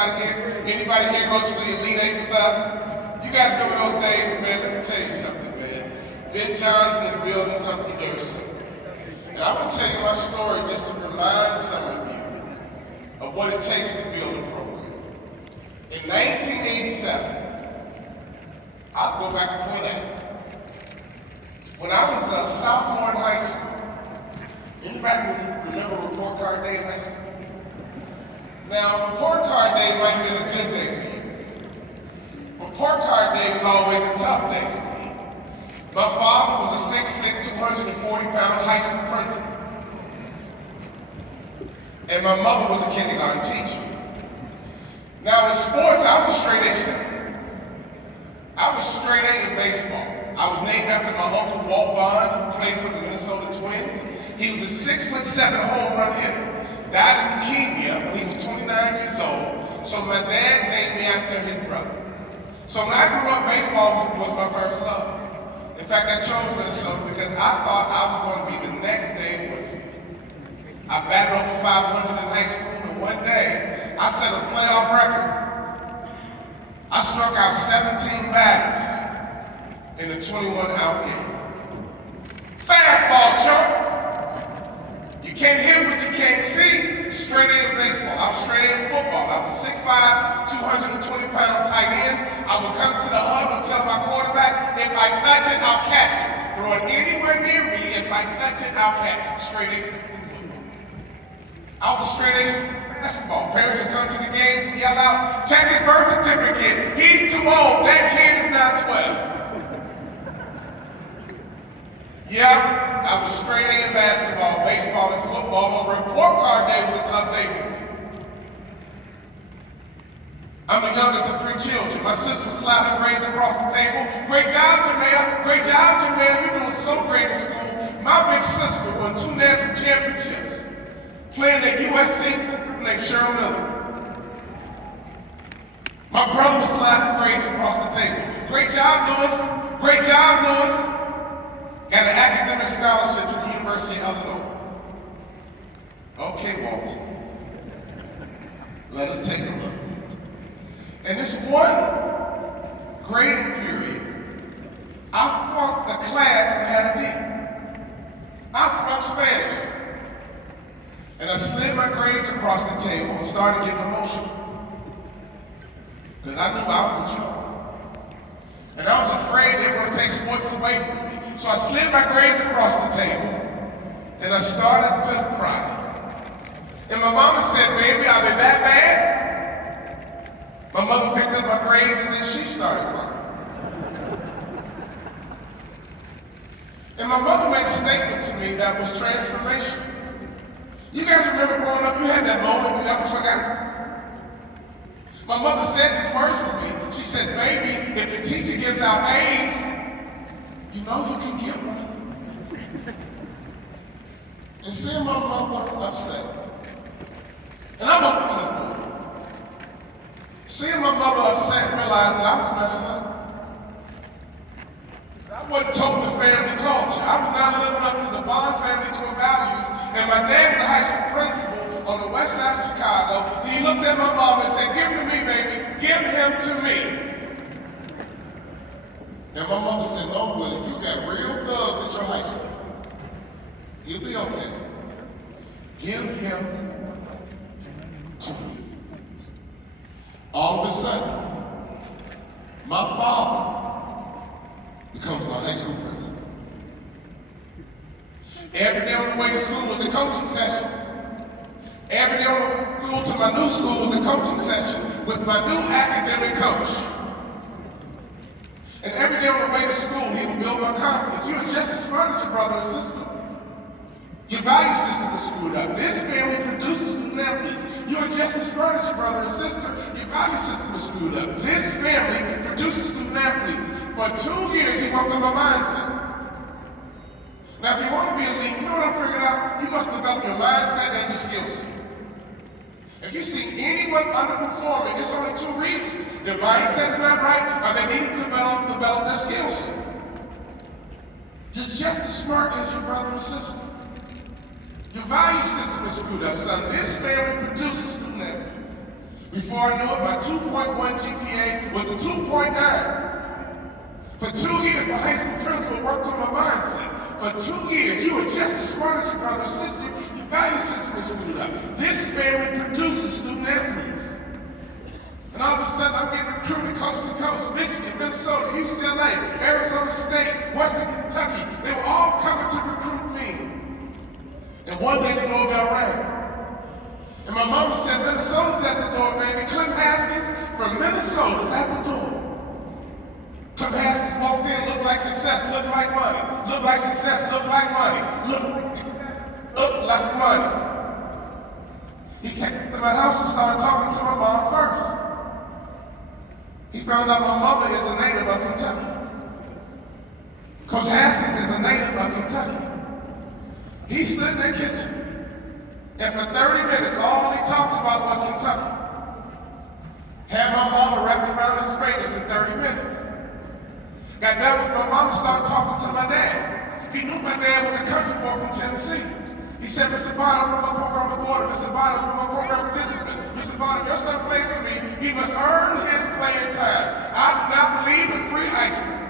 Anybody here go to the Elite Eight with us? You guys remember those days, man? Let me tell you something, man. Ben Johnson is building something very simple. And I'm going to tell you my story just to remind some of you of what it takes to build a program. In 1987, I'll go back before that. When I was a sophomore in high school, anybody remember report card day in high school? Now, report card day might have been a good day for you. Report card day was always a tough day for me. My father was a 6'6", 240-pound high school principal. And my mother was a kindergarten teacher. Now, in sports, I was a straight A student. I was straight A in baseball. I was named after my uncle Walt Bond, who played for the Minnesota Twins. He was a 6'7" home run hitter. Died of leukemia when he was 29 years old. So my dad named me after his brother. So when I grew up, baseball was my first love. In fact, I chose Minnesota because I thought I was going to be the next Dave Winfield. I batted over 500 in high school, and one day, I set a playoff record. I struck out 17 batters in a 21-out game. Fastball, chump! You can't hear what you can't see. Straight A in baseball. I was straight A in football. I was a 6'5", 220-pound tight end. I would come to the huddle and tell my quarterback, if I touch it, I'll catch it. Throw it anywhere near me. If I touch it, I'll catch it. Straight A in football. I was a straight A basketball. Parents would come to the games and yell out, check his birth certificate. He's too old. That kid is not 12. Yep, I was straight A in basketball, baseball, and football. On report card day was a tough day for me. I'm the youngest of 3 children. My sister was slapping grades across the table. Great job, Jamel. Great job, Jamel. You're doing so great in school. My big sister won 2 national championships, playing at USC named Cheryl Miller. My brother was slapping grades across the table. Great job, Lewis. Great job, Lewis. Got an academic scholarship to the University of Illinois. Okay, Walter. Let us take a look. In this one graded period, I flunked a class and had a D. I flunked Spanish. And I slid my grades across the table and started getting emotional. Because I knew I was in trouble. And I was afraid they were going to take sports away from me. So I slid my grades across the table, and I started to cry. And my mama said, baby, are they that bad? My mother picked up my grades, and then she started crying. And my mother made a statement to me that was transformational. You guys remember growing up, you had that moment you never forgot? My mother said these words to me. She said, baby, if the teacher gives out A's, you know you can get one. And seeing my mother upset, and I'm up on this boy. Seeing my mother upset, realized that I was messing up. I wasn't toting the family culture. I was not living up to the Bond family core values. And my dad was a high school principal on the west side of Chicago. He looked at my mom and said, give him to me, baby. Give him to me. And my mother said, no, Willie, you got real thugs at your high school. He'll be okay. Give him to me. All of a sudden, my father becomes my high school principal. Every day on the way to school was a coaching session. Every day on the road to my new school was a coaching session with my new academic coach. And every day on the way to school, he would build my confidence. You are just as smart as your brother and sister. Your value system is screwed up. This family produces student athletes. You are just as smart as your brother and sister. Your value system is screwed up. This family produces student athletes. For 2 years, he worked on my mindset. Now, if you want to be elite, you know what I figured out? You must develop your mindset and your skill set. If you see anyone underperforming, it's only 2 reasons. Their mindset is not right, or they need to develop their skill set. You're just as smart as your brother and sister. Your value system is screwed up, son. This family produces student athletes. Before I knew it, my 2.1 GPA was a 2.9. For 2 years, my high school principal worked on my mindset. For 2 years, you were just as smart as your brother or sister. Your value system is screwed up. This family produces student athletes. And all of a sudden, I'm getting recruited coast to coast. Michigan, Minnesota, UCLA, Arizona State, Western Kentucky. They were all coming to recruit me. And one day the doorbell rang. And my mama said, Minnesota's at the door, baby. Clem Haskins from Minnesota's at the door. Clem Haskins walked in, looked like success, looked like money. Looked like success, looked like money. Looked like money. He came to my house and started talking to my mom first. He found out my mother is a native of Kentucky. Coach Haskins is a native of Kentucky. He stood in the kitchen. And for 30 minutes, all he talked about was Kentucky. Had my mama wrapped around his fingers in 30 minutes. Got done with my mama, started talking to my dad. He knew my dad was a country boy from Tennessee. He said, Mr. Bond, I'm my program authority. Mr. Bond, I'm my program participant. Mr. Bond, if your son plays for me, he must earn his playing time. I do not believe in free ice cream.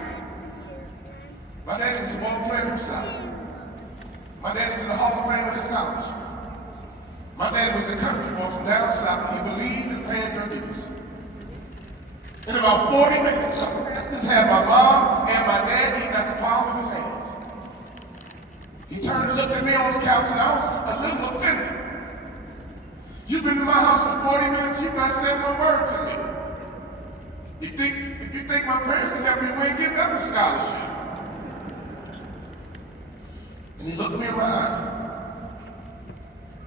My daddy was a ball player himself. My daddy's in the Hall of Fame of this college. My daddy was a country boy from down south, and he believed in paying your dues. In about 40 minutes, Haskins had my mom and my dad eating at the palm of his hands. He turned and looked at me on the couch, and I was a little offended. You've been to my house for 40 minutes, you've not said one word to me. If you think my parents can help me win, give them a scholarship. And he looked me in my eye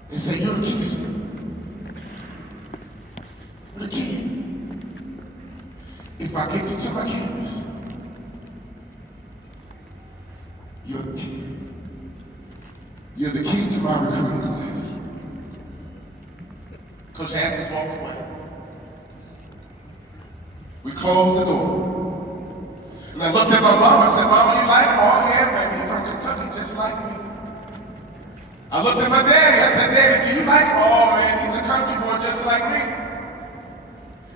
and said, you're the key, son. You're the key. If I get you to my campus, you're the key. You're the key to my recruiting class. Coach Haskins walked away. We closed the door. And I looked at my mom and said, Mama, you like him? Oh, yeah, baby, he's from Kentucky just like me. I looked at my daddy. I said, Daddy, do you like him? Oh, man, he's a country boy just like me.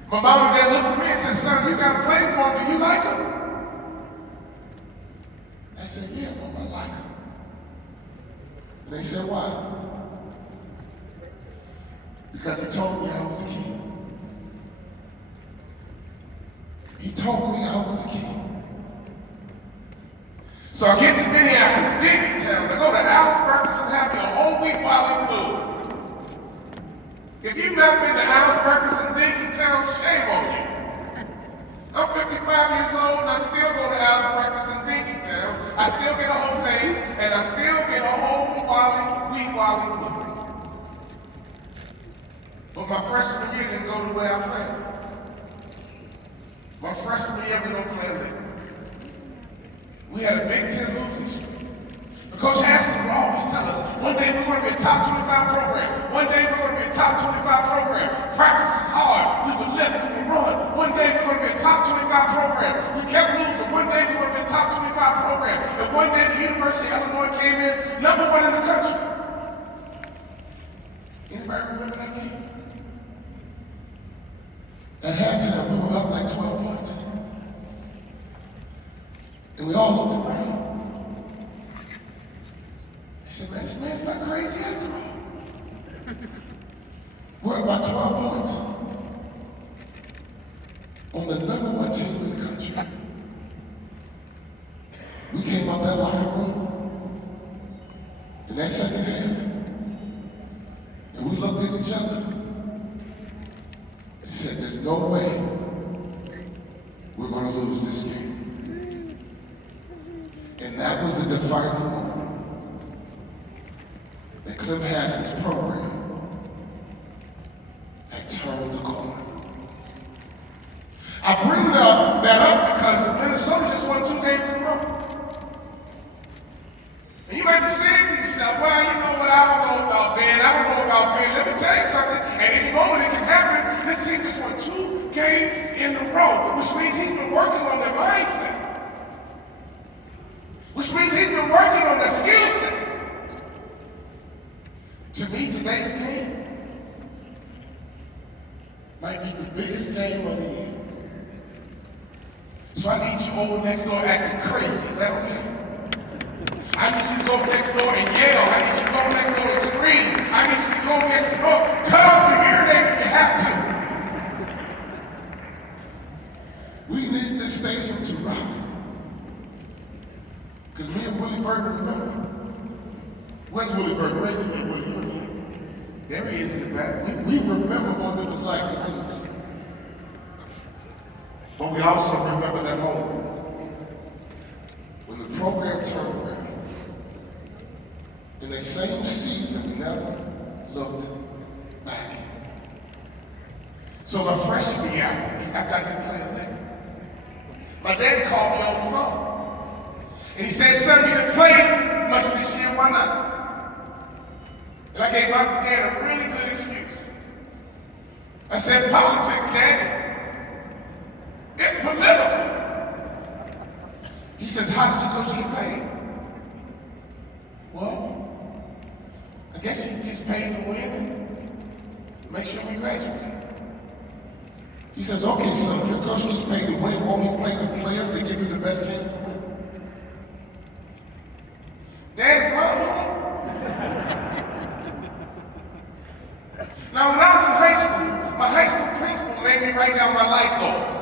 My mom and dad looked at me and said, son, you got to play for him. Do you like him? I said, yeah, Mom, I like him. And they said, why? Because he told me I was a kid. He told me I was a kid. So I get to Minneapolis, BigTen. I go to Alice Ferguson, have me a whole week while he blew. If you've never been to Alice Ferguson, BigTen, shame on you. I'm 55 years old and I still go to Alice Ferguson, BigTen. I still get a Jose's and I still get a whole week while he blew. But my freshman year didn't go the way I planned. My freshman year, we don't play a lick. We had a BigTen losing streak. But Coach Haskins would always tell us, one day we're going to be a top 25 program. One day we're going to be a top 25 program. Practice is hard. We would lift, we would run. One day we're going to be a top 25 program. We kept losing. One day we're going to be a top 25 program. And one day the University of Illinois came in #1 in the country. Anybody remember that game? At halftime, we were up like 12 points. And we all looked around. I said, man, this man's not crazy after all. We're up by 12 points on the #1 team in the country. We came out that locker room in that second half, and we looked at each other and said, there's no way we're going to lose this game. And that was the defining moment that Clem Haskins' program had turned the corner. I bring that up because Minnesota just won 2 games in a row. And you might be saying to yourself, well, you know what, I don't know about Ben. Let me tell you something. At any moment it can happen. This team just won 2 games in a row, which means he's been working on their mindset. Which means he's been working on their skill set. To me, today's game might be the biggest game of the year. So I need you over next door acting crazy. Is that okay? I need you to go next door and yell. I need you to go next door and scream. I need you to go next door, cut off the hearing aid if you have to. We need this stadium to rock. Because me and Willie Burton remember. Where's Willie Burton? Raise your hand, Willie. You here? There he is in the back. We remember what it was like to lose. But we also remember that moment when the program turned around. In the same season, we never looked back. So my freshman year, after I didn't play a lick, my daddy called me on the phone. And he said, son, you didn't play much this year, why not? And I gave my dad a really good excuse. I said, politics, Daddy. It's political. He says, how did you go to get paid? Well, I guess he gets paid to win and make sure we graduate. He says, okay, son, if your coach gets paid to win, won't he play the players to give you the best chance to win? Dad's mom. Now, when I was in high school, my high school principal made me write down my life goals.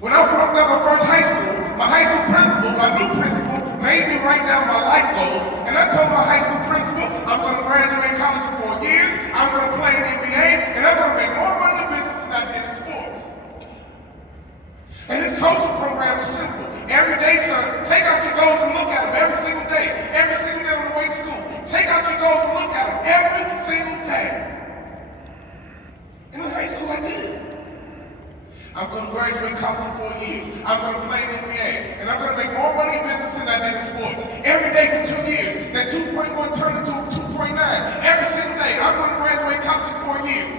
When I formed up my first high school, my high school principal, my new principal, made me write down my life goals, and I told my high school principal, I'm going to graduate college in 4 years, I'm going to play in the NBA, and I'm going to make more money in business than I did in sports. And his coaching program is simple. Every day, son, take out your goals and look at them every single day. Every single day on the way to school. Take out your goals and look at them every single day. And in high school, I did. I'm going to graduate college in 4 years. I'm going to play in the NBA. And I'm going to make more money in business than I did in sports. Every day for 2 years. That 2.1 turned into 2.9. Every single day, I'm going to graduate college in 4 years.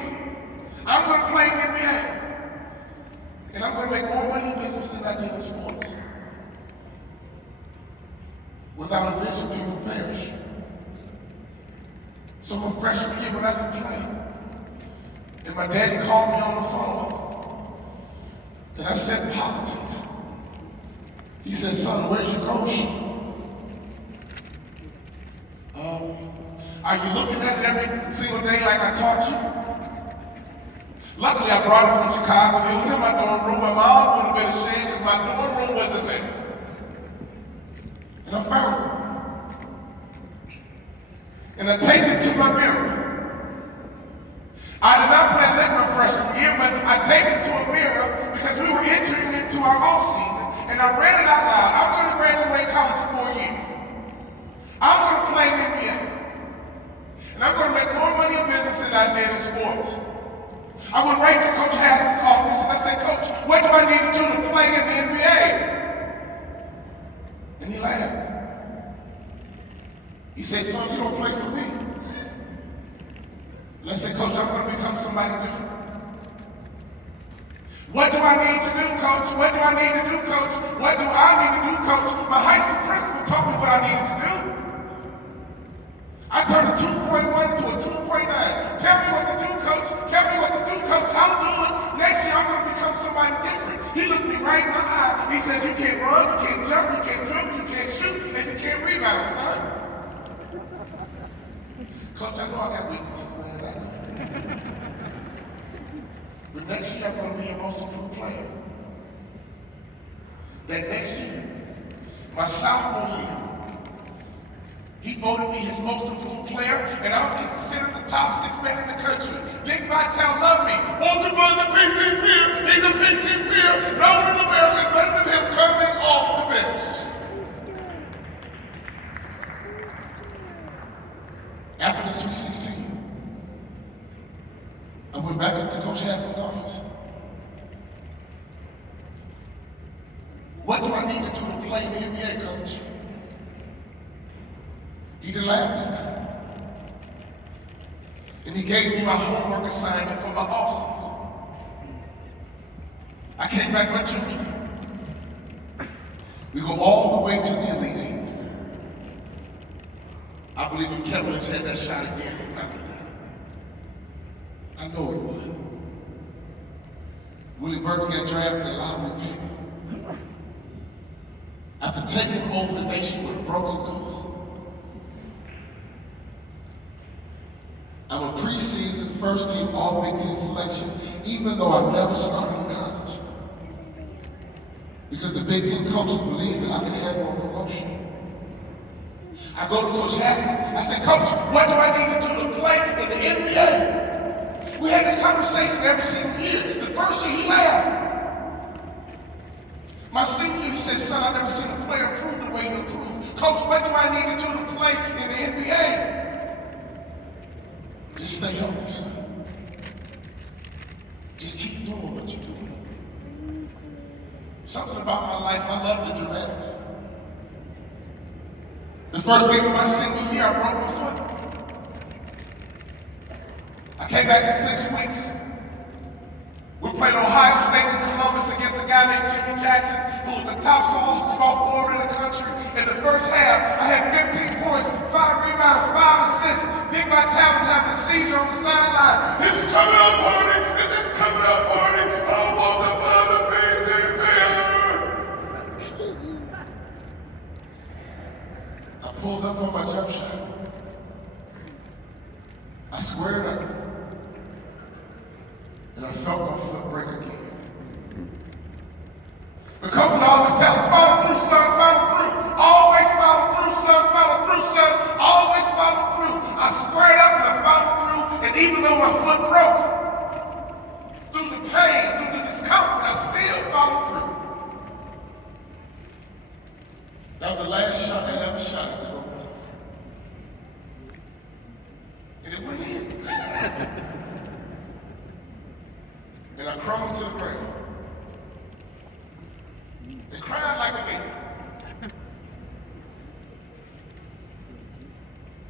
I'm going to play in the NBA. And I'm going to make more money in business than I did in sports. Without a vision, people perish. So my freshman year when I didn't play, and my daddy called me on the phone, and I said politics. He said, son, where's your goal sheet? Are you looking at it every single day like I taught you? Luckily, I brought it from Chicago. It was in my dorm room. My mom would have been ashamed because my dorm room wasn't there. And I found it. And I taped it to my mirror. I did not play lick my freshman year, but I taped it to a mirror because we were entering into our off season. And I read it out loud. I'm going to graduate college in 4 years. I'm going to play in the NBA. And I'm going to make more money in business than I did in sports. I went right to Coach Haskell's office and I said, Coach, what do I need to do to play in the NBA? And he laughed. He said, son, you don't play for me. And I said, Coach, I'm going to become somebody different. What do I need to do, Coach? What do I need to do, Coach? What do I need to do, Coach? My high school principal taught me what I needed to do. I turned a 2.1 to a 2.9. Tell me what to do, Coach. Tell me what to do, Coach. I'll do it. Next year, I'm going to become somebody different. He looked me right in my eye. He said, you can't run, you can't jump, you can't dribble, you can't shoot, and you can't rebound, son. Coach, I know I got weaknesses, man. I know. But next year, I'm going to be your most improved player. That next year, my sophomore year, he voted me his most improved player, and I was considered the top 6 man in the country. Dick Vitale loved me. Walter Buzz a BigTen peer. He's a BigTen peer. No one in America is better than him coming off the bench. After the Sweet 16, I went back up to Coach Haskell's office. What do I need to do to play in the NBA, Coach? He didn't laugh this time. And he gave me my homework assignment for my off-season. I came back my junior year. We go all the way to the Elite Eight. I believe if Kevin had that shot again, he'd knock it down. I know it would. Willie Burton got drafted and allowed me to pick. After taking over the nation with a broken nose. I'm a preseason first team all BigTen selection, even though I never started in college. Because the BigTen coaches believed that I could handle a promotion. I go to Coach Haskins, I said, Coach, what do I need to do to play in the NBA? We had this conversation every single year. The first year he laughed. My senior year, he said, son, I've never seen a player improve the way you improve. Coach, what do I need to do to play in the NBA? Just stay healthy, son. Just keep doing what you're doing. Something about my life, I love the dramatics. The first game of my senior year, I broke my foot. I came back in 6 weeks. We played Ohio State in Columbus against a guy named Jimmy Jackson, who was the top small forward in the country. In the first half, I had 15 points, 5 rebounds, 5 assists. Dick Vitale was having a seizure on the sideline. It's coming up, party! It's just coming up, party! I want the mother BTP! I pulled up for my jump shot. I squared up. And I felt my foot break again. The coach would always tell us, follow through, son, follow through. Always follow through, son, follow through, son. Always follow through. I squared up and I followed through, and even though my foot broke, through the pain, through the discomfort, I still followed through. That was the last shot I ever shot as a Gopher. And it went in. And I crumbled to the ground. They cried like a baby.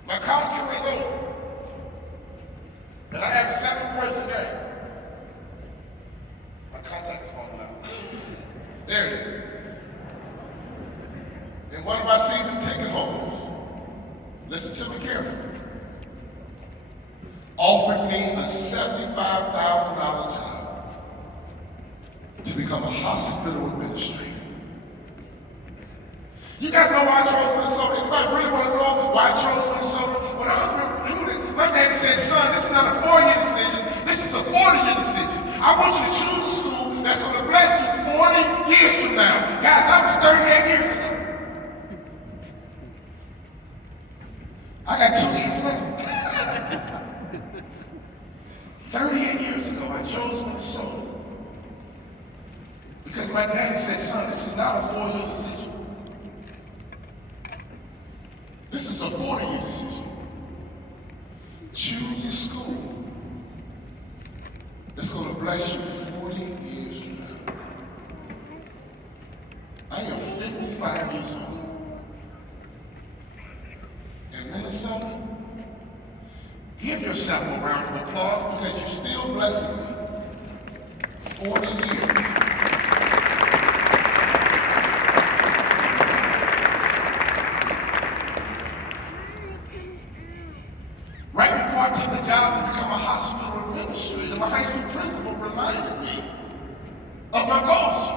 My college career is over. And I averaged 7 points a game. My contact is falling out. There it is. And one of my season ticket holders, listen to me carefully, offered me a $75,000 job to become a hospital administrator. You guys know why I chose Minnesota? Anybody really want to know why I chose Minnesota? When I was recruited, my daddy said, son, this is not a 4-year decision, this is a 40-year decision. I want you to choose a school that's going to bless you 40 years from now. Guys, that was 38 years ago. I got 2 years left. 38 years ago, I chose Minnesota. Because my daddy said, son, this is not a 4-year decision. This is a 40-year decision. Choose a school that's going to bless you 40 years from now. I am 55 years old. In Minnesota, give yourself a round of applause because you're still blessing me 40 years. Right before I took the job to become a hospital administrator, my high school principal reminded me of my goals.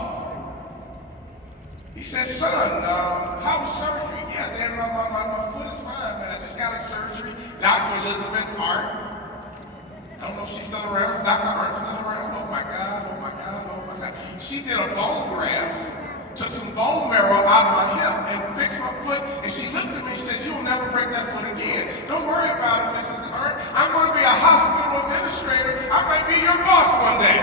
He said, son, how was surgery? Yeah, Dad, my foot is fine, man. I just got a surgery. Dr. Elizabeth Art. I don't know if she's still around. Is Dr. Art still around? Oh my God, oh my God, oh my God. She did a bone graft, took some bone marrow out of my hip and fixed my foot. And she looked at me and said, you'll never break that foot again. Don't worry about it, Mrs. Art. I'm going to be a hospital administrator. I might be your boss one day.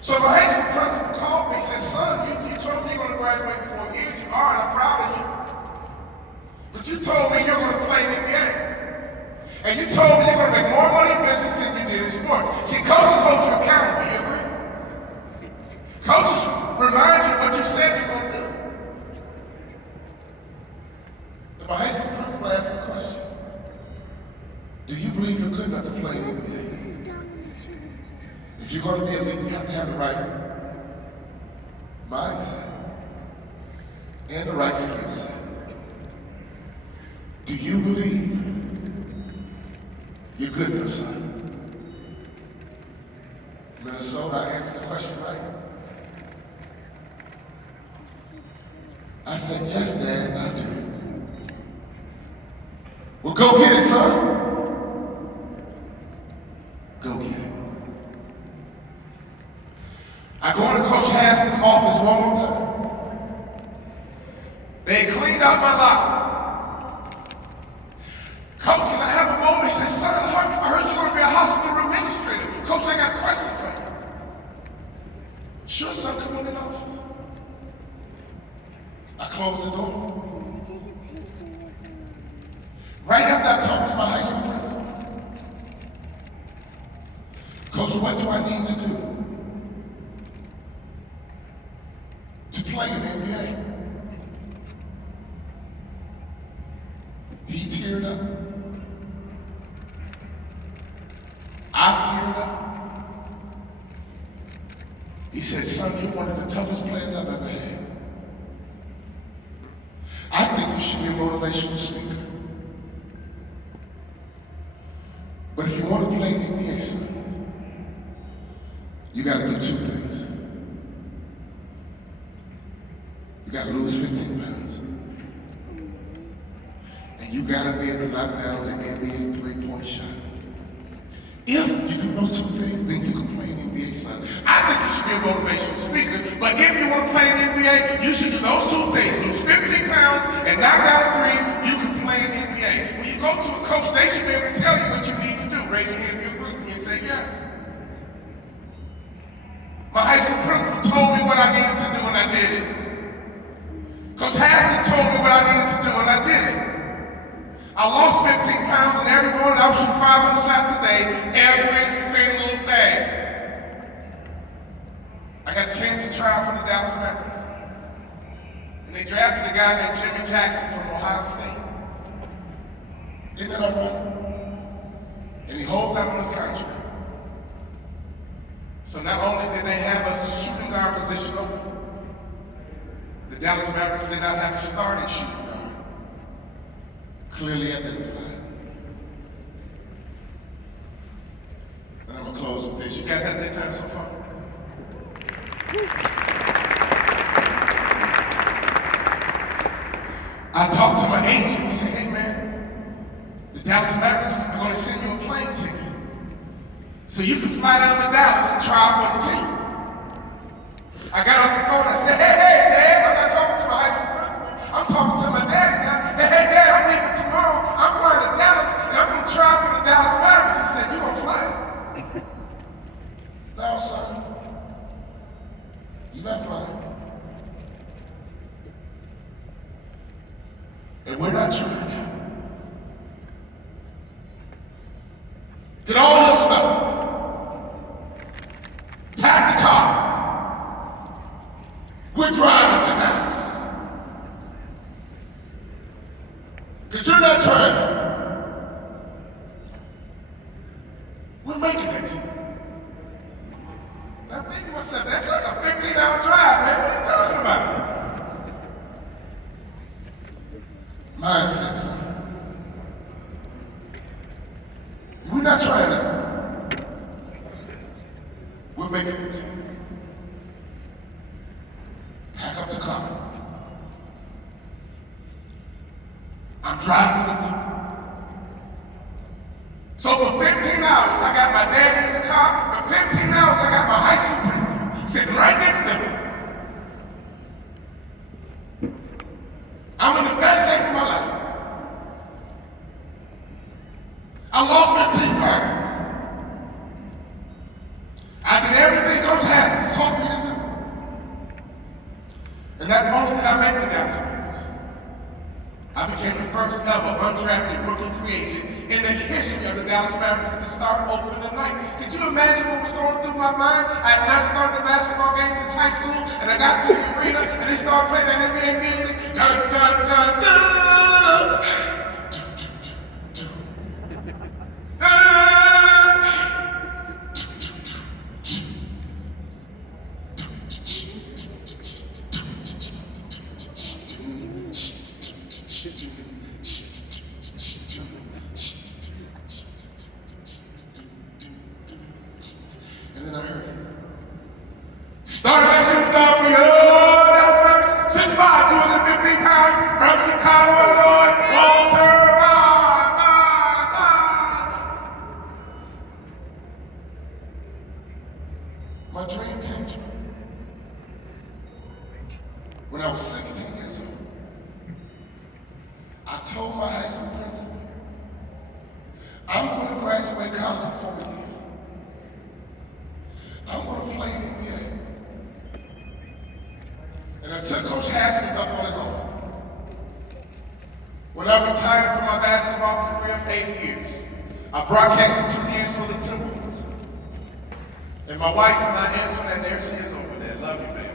So my high school principal called me and said, son, you told me you're going to graduate in 4 years. You are, and I'm proud of you. But you told me you're going to play in the NBA. And you told me you're going to make more money in business than you did in sports. See, coaches hold you accountable, you agree? Coaches remind you what you said you're going to do. And my high school principal asked me a question. Do you believe you're good enough to play in the NBA? If you're going to be elite, you have to have the right mindset and the right skill set. Do you believe you're good enough, son? Minnesota, I answered the question right. I said, yes, Dad, I do. Well, go get it, son. Go get it. I go into Coach Haskins' office one more time. They had cleaned out my locker. Coach, can I have a moment? He said, son, I heard you're going to be a hospital room administrator. Coach, I got a question for you. Sure, son, come in the office. I closed the door. Right after I talked to my high school principal. Coach, what do I need to do to play in the NBA? He teared up. I teared up. He said, son, you're one of the toughest players I've ever had. I think you should be a motivational speaker. But if you want to play in the NBA, son, you got to do two things. You got to lose 15 pounds. And you got to be able to knock down the NBA three-point shot. If you do those two things, then you can play in the NBA, son. I think you should be a motivational speaker, but if you want to play in the NBA, you should do those two things. Lose 15 pounds and knock down a three, you can play in the NBA. When you go to a coach, they should be able to tell you what you need to do. Raise your hand if you agree with me and say yes. My high school principal told me what I needed to do and I did it. Coach Haskins told me what I needed to do and I did it. I lost 15 pounds and every morning I would shoot 500 shots a day, every single day. I got a chance to try out for the Dallas Mavericks. And they drafted a guy named Jimmy Jackson from Ohio State. Isn't that all right? And he holds out on his contract. So not only did they have a shooting guard position open, the Dallas Mavericks did not have a starting shooting guard clearly identified. And I'm gonna close with this. You guys had a good time so far? I talked to my agent. He said, hey man, the Dallas Mavericks are gonna send you a plane ticket so you can fly down to Dallas and try out for the team. I got off the phone. I said, hey, Dad, I'm not talking to my high school principal. I'm talking to my daddy now. Hey, Dad, I'm leaving tomorrow. I'm flying to Dallas, and I'm going to try out for the Dallas Mavericks. He said, you going to fly? No, son. You're not flying. And we're not trying. Get all your stuff. Pack the car. We're driving to Dallas. Because you're not trying. We're making that team. Now think to myself, that's like a 15-hour drive, man. What are you talking about? Mindset, son. We're not trying that. We're making the team. Pack up the car. I'm driving with you. So for 15 hours, I got my daddy in the car. For 15 hours, I got my high school principal sitting right next to me. I'm in the best shape of my life. I lost 15 pounds. I did everything Coach Haskins taught me to do. And that moment that I made the Dallas Mavericks, I became the first ever undrafted rookie free agent in the history of the Dallas Mavericks to start opening the night. Could you imagine what was going through my mind? I had not started a basketball game since high school, and I got to the arena, and they started playing that NBA music. Dun, dun, dun, dun, dun, dun, dun. I'm going to graduate college in 4 years. I'm going to play in the NBA. And I took Coach Haskins up on his offer. When I retired from my basketball career of 8 years, I broadcasted 2 years for the Timberwolves. And my wife and I, Antoinette, there she is over there, love you, baby,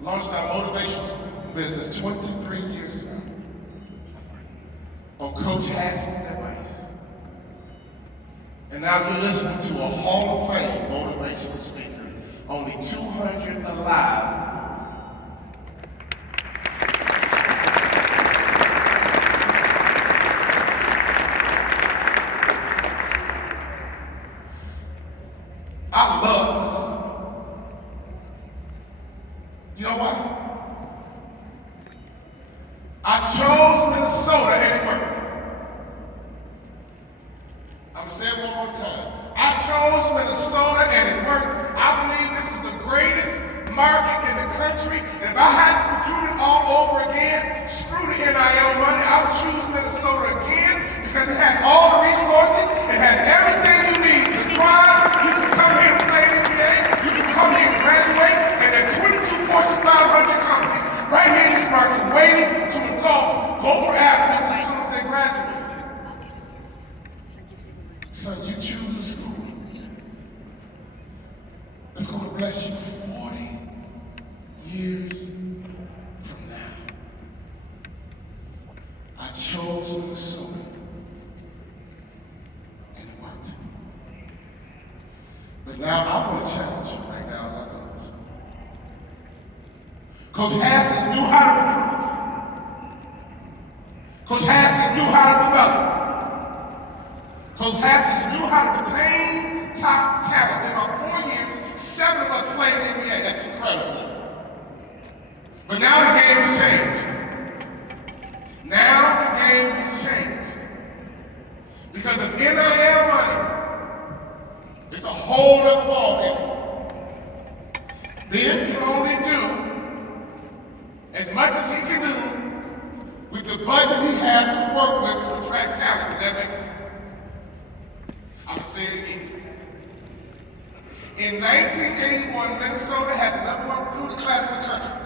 launched our motivational business 23 years ago on Coach Haskins' advice. And now you're listening to a Hall of Fame motivational speaker. Only 200 alive. I love this. You know what? I chose Minnesota and it worked. I'm gonna say it one more time. I chose Minnesota and it worked. I believe this is the greatest market in the country. And if I had to recruit it all over again, screw the NIL money, I would choose Minnesota again because it has all the resources, it has everything you need to thrive. You can come here and play in the NBA, you can come here and graduate, and there are 22 Fortune 500 companies right here in this market waiting to engulf Gopher athletes as soon as they graduate. Son, you choose a school that's going to bless you 40 years from now. I chose Minnesota, and it worked. But now I want to challenge you right now as I close. Coach Haskins knew how to recruit. Coach Haskins knew how to develop. Coach Haskins knew how to retain top talent. In my 4 years, 7 of us played in the NBA. That's incredible. But now the game has changed. Now the game has changed. Because of NIL money, it's a whole other ball game. Ben can only do as much as he can do with the budget he has to work with to attract talent. Does that make sense? I'm gonna say it again. In 1981, Minnesota had the #1 recruiting class in the country.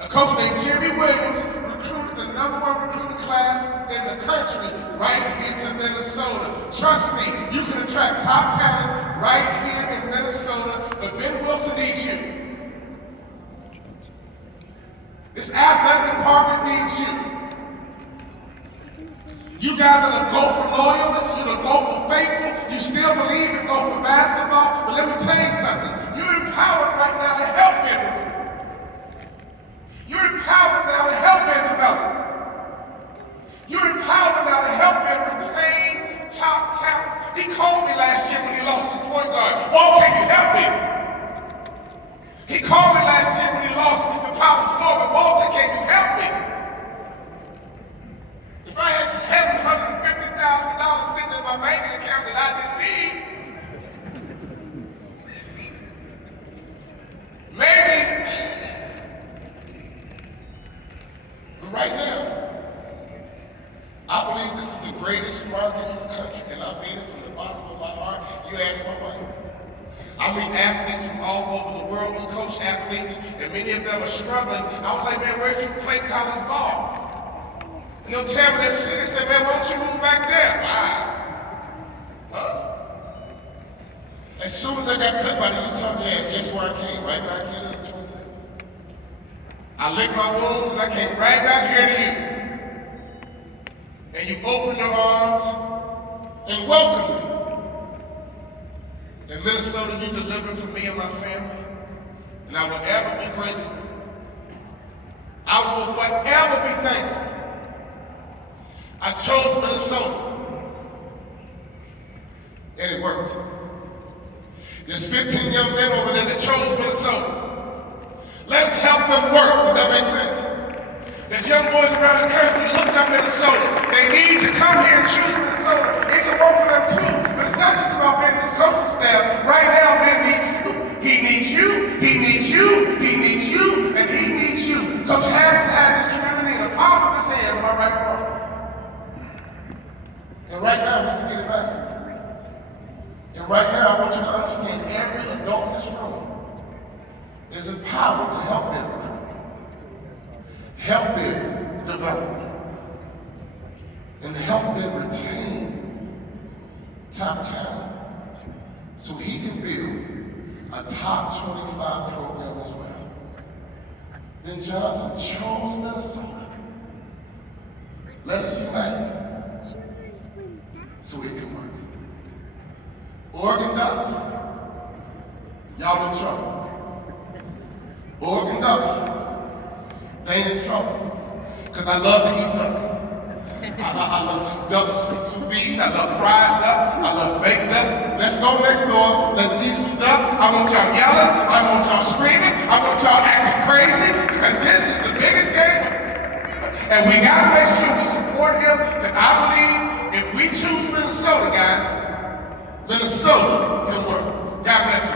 A coach named Jimmy Williams recruited the #1 recruiting class in the country right here to Minnesota. Trust me, you can attract top talent right here in Minnesota, but Ben Wilson needs you. This athletic department needs you. You guys are the Gopher loyalists, you're the Gopher faithful, you still believe in Gopher basketball, but let me tell you something. You're empowered right now to help Ben recruit. You're empowered now to help Ben develop. You're empowered now to help Ben retain top talent. He called me last year when he lost his point guard. Walt, can you help me? He called me last year when he lost the power forward. Walter, can you help me? If I had $750,000 sitting in my bank account that I didn't need, maybe. But right now, I believe this is the greatest market in the country, and I mean it from the bottom of my heart. You ask my wife. I meet athletes from all over the world. We coach athletes, and many of them are struggling. I was like, man, where'd you play college ball? And they'll tell me that shit. They say, man, why don't you move back there? Wow. Huh? As soon as I got cut by the Utah Jazz, guess where I came? Right back here to the Twin Cities. I licked my wounds and I came right back here to you. And you opened your arms and welcomed me. In Minnesota, you delivered for me and my family. And I will ever be grateful. I will forever be thankful. I chose Minnesota, and it worked. There's 15 young men over there that chose Minnesota. Let's help them work. Does that make sense? There's young boys around the country looking at Minnesota. They need to come here and choose Minnesota. It can work for them too, but it's not just about Ben and his coaching staff. Right now, Ben needs you. He needs you. He needs you. He needs you. And he needs you. Coach Haskins had this community in the palm of his hands. Am I right or wrong? And right now, we can get it back. And right now, I want you to understand every adult in this room is empowered to help them recruit, help them develop, and help them retain top talent so he can build a top 25 program as well. Then Johnson chose Minnesota. Let us unite so it can work. Oregon Ducks, y'all in trouble. Oregon Ducks, they in trouble. Because I love to eat duck. I love duck sous vide, I love fried duck, I love baked duck. Let's go next door, let's eat some duck. I want y'all yelling, I want y'all screaming, I want y'all acting crazy, because this is the biggest game. And we gotta make sure we support him, because I believe if we choose Minnesota, guys, Minnesota can work. God bless you.